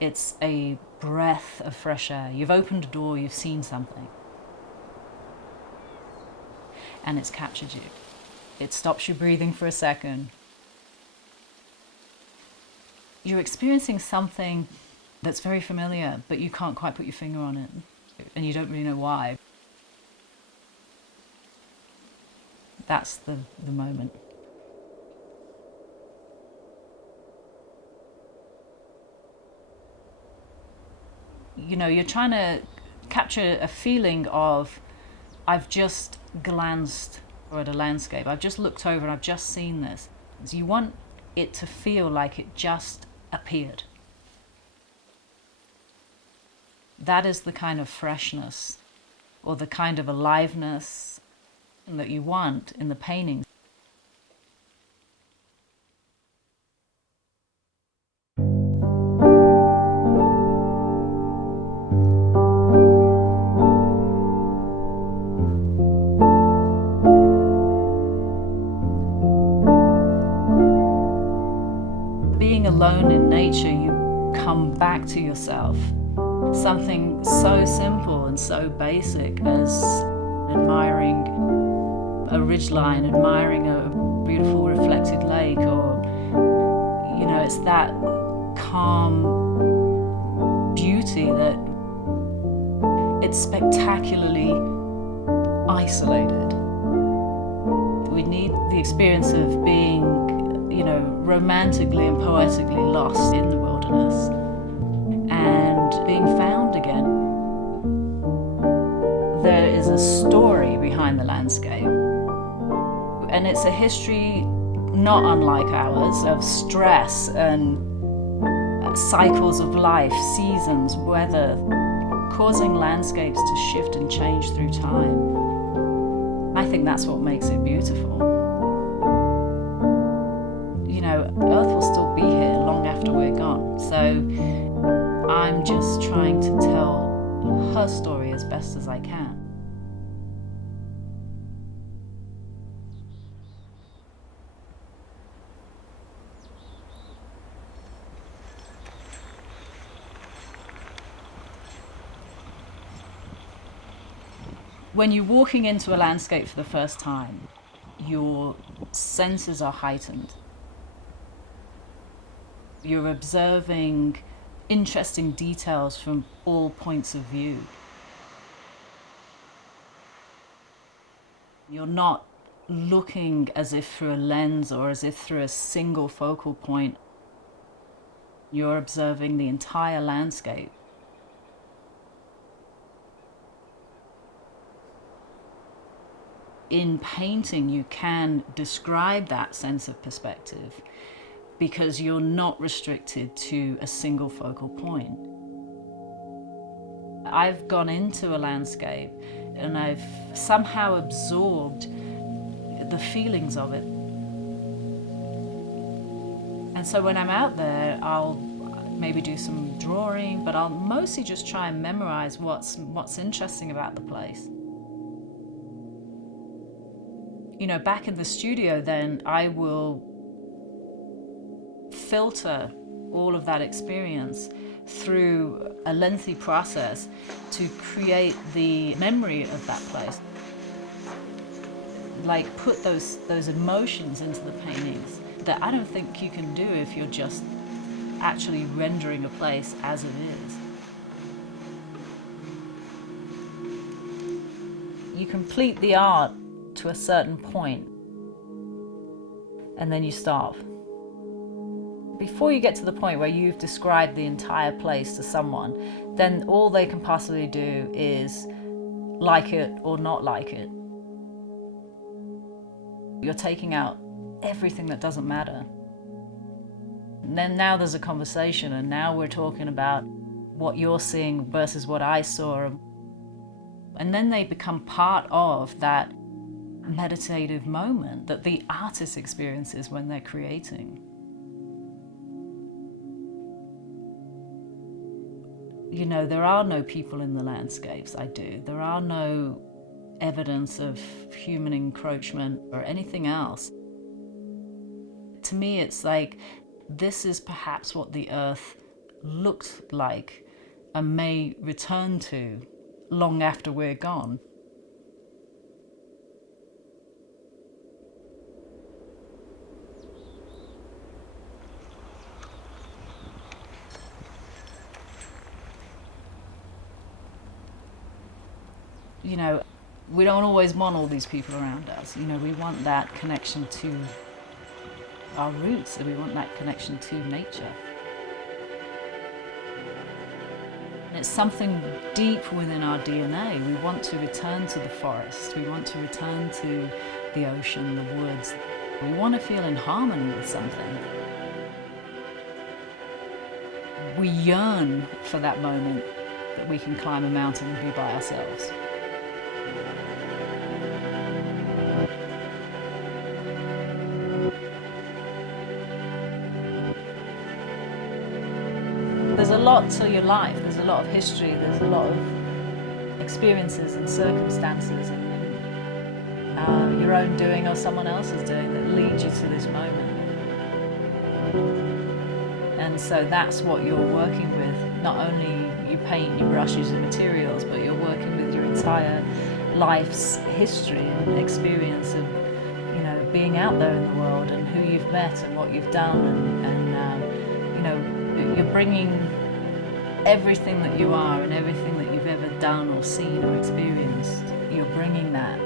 It's a breath of fresh air. You've opened a door, you've seen something, and it's captured you. It stops you breathing for a second. You're experiencing something that's very familiar, but you can't quite put your finger on it, and you don't really know why. That's the moment. You know, you're trying to capture a feeling of, I've just glanced at a landscape, I've just looked over and I've just seen this. So you want it to feel like it just appeared. That is the kind of freshness or the kind of aliveness that you want in the painting. Being alone in nature, you come back to yourself. Something so simple and so basic as admiring a ridgeline, admiring a beautiful reflected lake, or, you know, it's that calm beauty that it's spectacularly isolated. We need the experience of being, you know, romantically and poetically lost in the wilderness and being found again. There is a story behind the landscape, and it's a history not unlike ours of stress and cycles of life, seasons, weather, causing landscapes to shift and change through time. I think that's what makes it beautiful. You know, Earth will still be here long after we're gone, so I'm just trying to tell her story as best as I can. When you're walking into a landscape for the first time, your senses are heightened. You're observing interesting details from all points of view. You're not looking as if through a lens or as if through a single focal point. You're observing the entire landscape. In painting, you can describe that sense of perspective because you're not restricted to a single focal point. I've gone into a landscape and I've somehow absorbed the feelings of it. And so when I'm out there, I'll maybe do some drawing, but I'll mostly just try and memorize what's interesting about the place. You know, back in the studio, then I will filter all of that experience through a lengthy process to create the memory of that place. Like put those emotions into the paintings that I don't think you can do if you're just actually rendering a place as it is. You complete the art to a certain point, and then you stop. Before you get to the point where you've described the entire place to someone, then all they can possibly do is like it or not like it. You're taking out everything that doesn't matter. And then now there's a conversation, and now we're talking about what you're seeing versus what I saw. And then they become part of that meditative moment that the artist experiences when they're creating. You know, there are no people in the landscapes I do. There are no evidence of human encroachment or anything else. To me, it's like, this is perhaps what the earth looked like and may return to long after we're gone. You know, we don't always want all these people around us. You know, we want that connection to our roots, and we want that connection to nature. And it's something deep within our DNA. We want to return to the forest. We want to return to the ocean, the woods. We want to feel in harmony with something. We yearn for that moment that we can climb a mountain and be by ourselves. There's a lot to your life, there's a lot of history, there's a lot of experiences and circumstances and your own doing or someone else's doing that lead you to this moment. And so that's what you're working with. Not only you paint, you brush, using materials, but you're working with your entire life's history and experience of, you know, being out there in the world and who you've met and what you've done and you know, you're bringing everything that you are and everything that you've ever done or seen or experienced, you're bringing that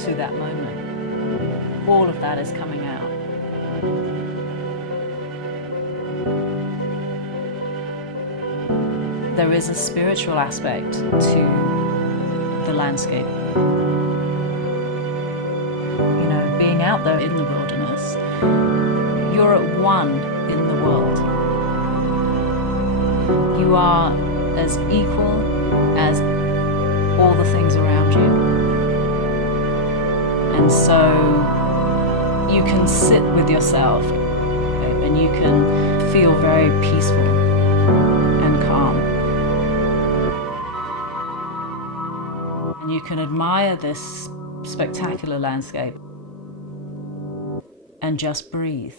to that moment. All of that is coming out. There is a spiritual aspect to the landscape. You know, being out there in the wilderness, you're at one in the world. You are as equal as all the things around you. And so you can sit with yourself and you can feel very peaceful and calm. And you can admire this spectacular landscape and just breathe.